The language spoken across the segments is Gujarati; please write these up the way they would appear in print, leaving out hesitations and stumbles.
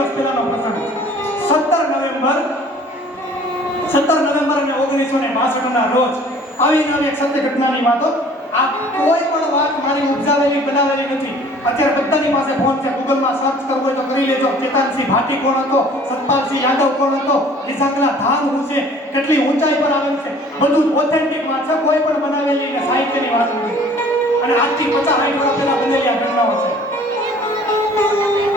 દિવસ પહેલાનો પ્રસંગ 17 નવેમ્બર અને 1962 ના રોજ આવી એક સત્ય ઘટનાની વાતો. આ કોઈ પણ વાત મારી ઉપજાવેલી બનાવેલી નથી. અત્યારે બધાની પાસે ફોન છે, ગૂગલમાં સર્ચ કરવું હોય તો કરી લેજો. ચેતનસિંહ ભાટી કોણ હતો, સતપાલસિંહ યાદવ કોણ હતો, ઈસાકલા ધામ શું છે, કેટલી ઊંચાઈ પર આવેલ છે, બધું ઓથેન્ટિક વાત છે. કોઈ પણ બનાવેલી ને સાહિત્યની વાત નથી. અને આજથી 50-60 વર્ષ પહેલા બનેલી આ ઘટનાઓ છે.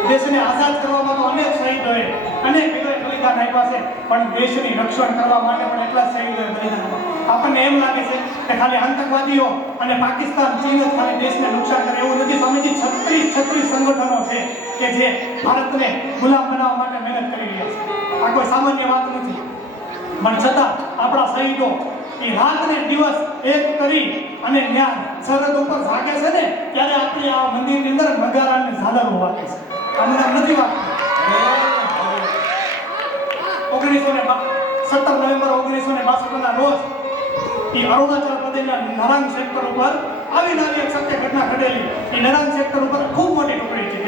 દેશને આઝાદ કરવામાં તો અનેક શહીદોએ અનેક બલિદાન આપ્યા છે, પણ દેશની રક્ષણ કરવા માટે પણ એટલા શહીદોએ બલિદાન આપ્યા. આપણને એમ લાગે છે કે ખાલી આતંકવાદીઓ અને પાકિસ્તાન, ચીન જ ખાલી દેશને નુકસાન કરે એવું નથી. સ્વામીજી 36 સંગઠનો છે કે જે ભારતને ગુલામ બનાવવા માટે મહેનત કરી રહ્યા છે. આ કોઈ સામાન્ય વાત નથી. પણ છતાં આપણા શહીદો એ રાત ને દિવસ એક કરી અને ત્યાં સરહદ ઉપર જાગે છે ને, ત્યારે આપણી આ મંદિરની અંદર નગારા અને ઝાલરો વાગે છે. આ મને નથી વાત. 17 નવેમ્બર 1962 ના રોજ એ અરુણાચલ પ્રદેશના નરાંગ સેક્ટર ઉપર આવી એક સત્ય ઘટના ઘટેલી. એ નરાંગ સેક્ટર ઉપર ખૂબ મોટી ટુકડી છે.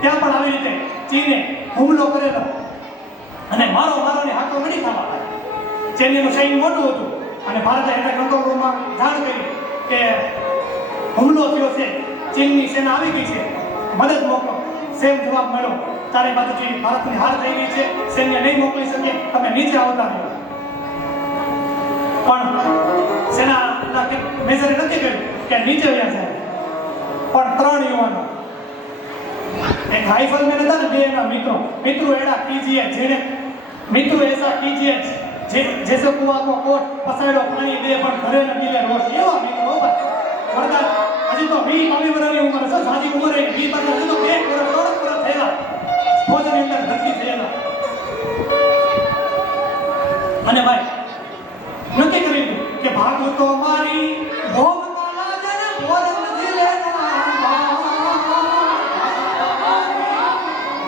ત્યાં પણ આવી રીતે ચીને હુમલો કરેલો અને મારોની હાથો નથી થવા લાગી. ચીનનું સૈન્ય મોટું હતું અને ભારતે એટલે કંટ્રોલ રૂમમાં જાણ કરી કે હુમલો થયો છે, ચીનની સેના આવી ગઈ છે, મદદ મોકલો. સેમ જવાબ મળ્યો, ચારે બાજુથી ભારતની હાર થઈ ગઈ છે, સૈન્ય નહીં મોકલી શકે, તમે નીચે આવતા રહ્યો. પણ સેનાના મેજરે નક્કી કર્યું કે નીચે વ્યા જાય. પણ 3 યુવાનો, એક રાઇફલમેન હતા ને, બે એના મિત્રો એડા કીજીએ, જેને મિત્રો એસા કીજીએ जैसे कुआ को कोट पसाड़ो पानी दे पर घरे न मिले रोज. एवा મિત્રો વરદાન. હજી તો 20-22 વર્ષની ઉંમર છે, સાદી ઉંમર એ 20 વર્ષ, હજી તો 1 વર્ષ 3 વર્ષ થયેલા ફોજની અંદર ભરતી થયેલા. અને ભાઈ નક્કી કરી લીધું કે ભાગું તો મારી ભોગ કાલા જન ભોર નથી લેના,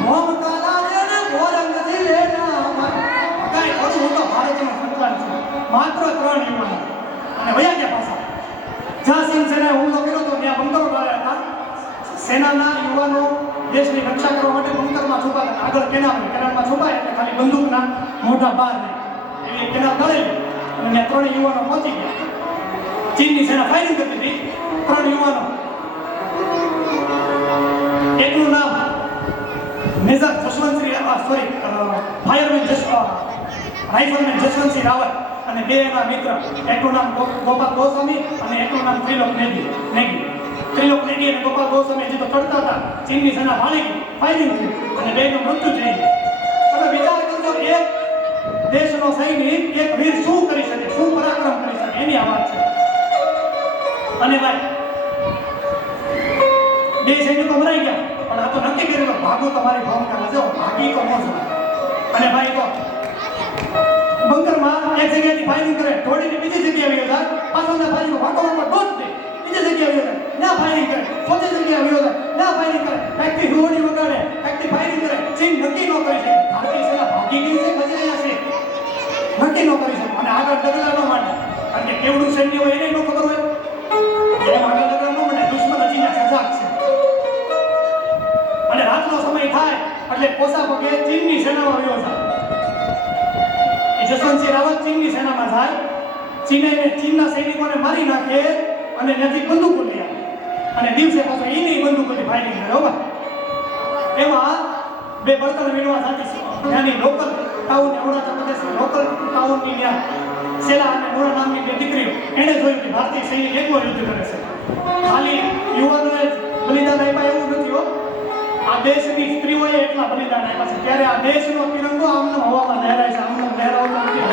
ભોગ કાલા જન ભોર નથી લેના. કાઈ કરું હું તો ભારતનો સંતાન છું. માત્ર 3 યુવાનો અને વયા ગયા પાછા. જ્યાં સિંહ સેનાએ હુમલો કર્યો તો ત્યાં બંકરો બાળ્યા હતા. સેનાના યુવાનો દેશની રક્ષા કરવા માટે બંકરમાં છુપાતા. આગળ કેનાલમાં છુપાય એટલે ખાલી બંદૂકના મોઢા બહાર નહીં એવી કેનાલ ગળેલી. અને ત્યાં 3 યુવાનો પહોંચી ગયા. ચીનની સેના ફાયરિંગ કરતી હતી. 3 યુવાનો, એકનું નામ મેજર જસવંતસિંહ રાઇફલમેન જસવંતસિંહ રાવત અને બે એના મિત્ર, એકનું નામ ગોપાલ ગોસ્વામી અને એકનું નામ ત્રિલોક નેગી. ત્રિલોક નેગી અને ગોપાલ ગોસ્વામી હજી તો ચડતા હતા. ચીનની સેના ભાળી ગઈ, ફાયરિંગ થયું અને બેનું મૃત્યુ થઈ ગયું. તમે વિચાર કરજો, એક દેશનો સૈનિક, એક વીર શું કરી શકે, શું પરાક્રમ કરી શકે, એની આ વાત છે. અને ભાઈ બે સૈનિકો મરાઈ ગયા, પણ આ તો નક્કી કર્યું ભાગો તમારી ભૂમિકા છે, ભાગી તો ન જવાય. અને ભાઈ તો બંકરમાં એક જગ્યાએથી ફાયરિંગ કરે, થોડીને બીજી જગ્યાએ આવ્યો જાય, પાછળના ફાયરિંગ વાટો ડોટ દે, બીજી જગ્યાએ આવ્યો જાય, ના ફાયરિંગ કરે, ચોથી જગ્યાએ આવ્યો જાય, ના ફાયરિંગ કરે, કાંઈકથી રોડી વગાડે, કાંઈકથી ફાયરિંગ કરે. ચીન નક્કી ન કરી શકે ભારતીય સેના ભાગી ગઈ છે, બચી રહ્યા છે, નક્કી ન કરી શકે. અને આગળ ડગલા ન માંડે, કારણ કે કેવડું સૈન્ય હોય એને ન ખબર હોય, એમ આગળ ડગલા ન માંડે. દુશ્મન હજી સજાગ છે. અને રાતનો સમય થાય એટલે પોસા પગે ચીનની સેનામાં આવ્યો છે. જસવંતસિંહ રાવત ચીનની સેનામાં જાય, ચીનના સૈનિકોને મારી નાખે અને ત્યાંથી બંદૂકો લઈ આવે. અને દિવસે પાછો એની બંદૂકોથી ફાયરિંગ કરે. એમાં બે બર્તન વીણવા જાતી છે, ત્યાંની લોકલ ટાઉન, અરુણાચલ પ્રદેશની લોકલ ટાઉનની ત્યાં શેલા અને નૂરા નામની બે દીકરીઓ, એણે જોયું કે ભારતીય સૈનિક એકલો યુદ્ધ કરે છે. ખાલી યુવાનોએ બલિદાન આપ્યા એવું નથી હો, આ દેશની સ્ત્રીઓએ એટલા બલિદાન આપ્યા છે. ત્યારે આ દેશનો તિરંગો આમનો હવામાં લહેરાય છે, આમનો લહેરાવતો નથી.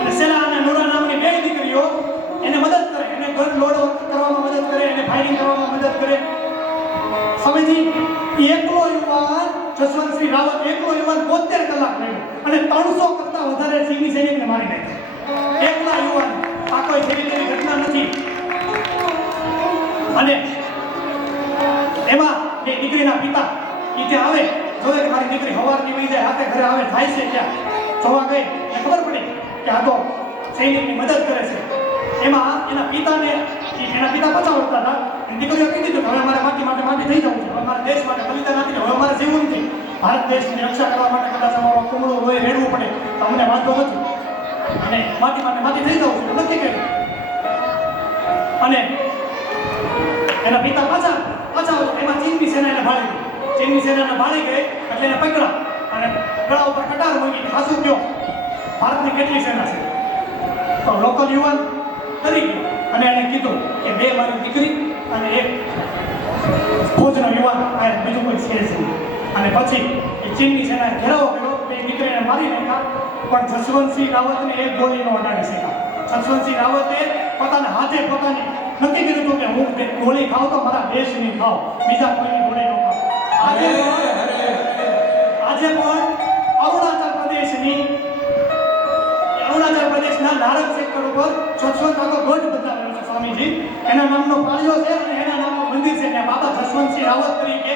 અને શેલા અને નૂરા નામની બે દીકરીઓ એને મદદ કરે, એને ગન લોડ કરવામાં મદદ કરે, એને ફાયરિંગ કરવામાં મદદ કરે. સ્વામીજી એકલો યુવાન જસવંતસિંહ રાવત, એકલો યુવાન 72 કલાક રહ્યો અને 300 કરતા વધારે ચીની સૈનિકને મારી નાખ્યા. એકલા યુવાન. આ કોઈ સૈનિકની ઘટના નથી. અને એમાં એ દીકરીના પિતા એ ત્યાં આવે, જોવે કે મારી દીકરી સવારની વહી જાય, હાથે ઘરે આવે, થાય છે ત્યાં જોવા ગઈ એટલે ખબર પડી કે આ તો સૈનિકની મદદ કરે છે. એમાં એના પિતાને એના પિતા પાછા વળતા હતા અને દીકરીઓ કહી દીધું કે હવે અમારે માટી થઈ જવું છે, હવે અમારા દેશ માટે બલિદાન આપી હવે અમારે જીવવું નથી, ભારત દેશની રક્ષા કરવા માટે કદાચ અમારો કુમળું લોહી રેડવું પડે તો અમને વાંધો નથી અને માટી થઈ જવું છે નક્કી કર્યું. અને એના પિતા પાછા એમાં ચીનની સેના એને ભાળી ગઈ. ચીનની સેનાને ભાળી ગઈ એટલે એને પકડા અને ગળા ઉપર કટાર મૂકી હાસુ ગયો ભારતની કેટલી સેના છે. તો લોકલ યુવાન કરી ગયો અને એને કીધું કે 2 મારી દીકરી અને 1 ફૌજનો યુવાન આ બીજું કોઈ છે જ નહીં. અને પછી એ ચીનની સેનાએ ઘેરાવો કર્યો, 2 દીકરીને મારી નાખ્યા, પણ જસવંતસિંહ રાવતને 1 ગોળી ન અડાડી શક્યા. જસવંતસિંહ રાવતે પોતાના હાથે પોતાની નક્કી કર્યું હતું કે હું ગોળી ખાવ તો મારા દેશની ખાવ, બીજા કોઈની ગોળી ન ખાવ. આજે પણ અરુણાચલ પ્રદેશના નારંગ સેક્ટર ઉપર જસવંત આખો ગઢ બંધાવેલો છે સ્વામીજી, એના નામનો પાળિયો છે અને એના નામનું મંદિર છે ત્યાં બાબા જસવંતસિંહ રાવત તરીકે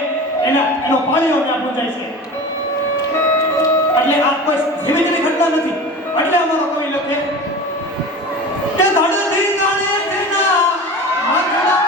એનો પાળિયો ત્યાં પૂજાય છે. એટલે આ કોઈ જેવી જેવી ઘટના નથી. એટલે અમારો કવિ લખે કે ધડધી ગાણે તેના માથડા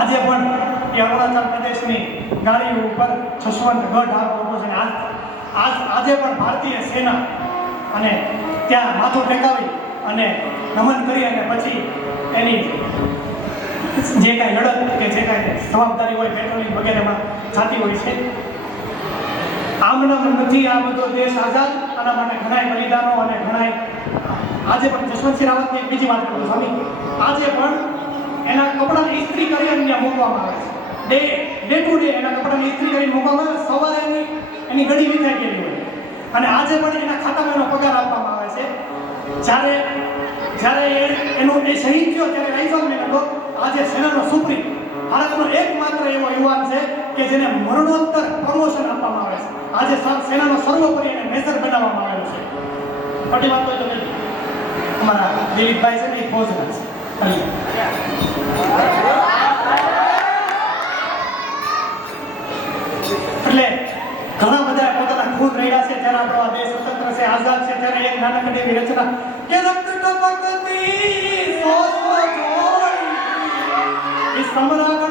આજે પણ એ અરુણાચલ પ્રદેશની ગાડીઓ ઉપર જસવંતગઢ આવેલો છે. આજે પણ ભારતીય સેના અને ત્યાં માથું ટેકાવી અને નમન કરી અને પછી એની જે કાંઈ લડત કે જે કાંઈ જવાબદારી હોય પેટ્રોલિંગ વગેરેમાં થતી હોય છે. આમનામ નથી આ બધો દેશ આઝાદ, આના માટે ઘણાય બલિદાનો અને ઘણાય આજે પણ જસવંતસિંહ રાવતની બીજી વાત કરું સ્વામી, આજે પણ એના કપડાની ઇસ્ત્રી કરી અને ત્યાં મૂકવામાં આવે છે. ડે ટુ ડે એના કપડાની ઇસ્ત્રી કરીને મૂકવામાં આવે. સવારે એની ઘડી વિખાઈ ગયેલી હોય અને આજે પણ એના ખાતામાં એનો પગાર આપવામાં આવે છે. જ્યારે એનું એ શહીદ થયો ત્યારે રાઇફલમેન હતો. આજે સેનાનો સુપ્રીમ ભારતનો એકમાત્ર એવો યુવાન છે કે જેને મરણોત્તર પ્રમોશન આપવામાં આવે છે. આજે સેનાનો સર્વોપરી એને મેજર બનાવવામાં આવેલો છે. ખોટી વાત હોય તો અમારા દિલીપભાઈ છે ને એ ફૌજના છે. એટલે ઘણા બધા પોતાના ખૂન રહ્યા છે. જ્યારે આપણો આ દેશ સ્વતંત્ર છે, આઝાદ છે, ત્યારે એક નાનકડી એવી રચના કે રક્ત ટપકતી સોસો જોઈ ઈ સમરાગણ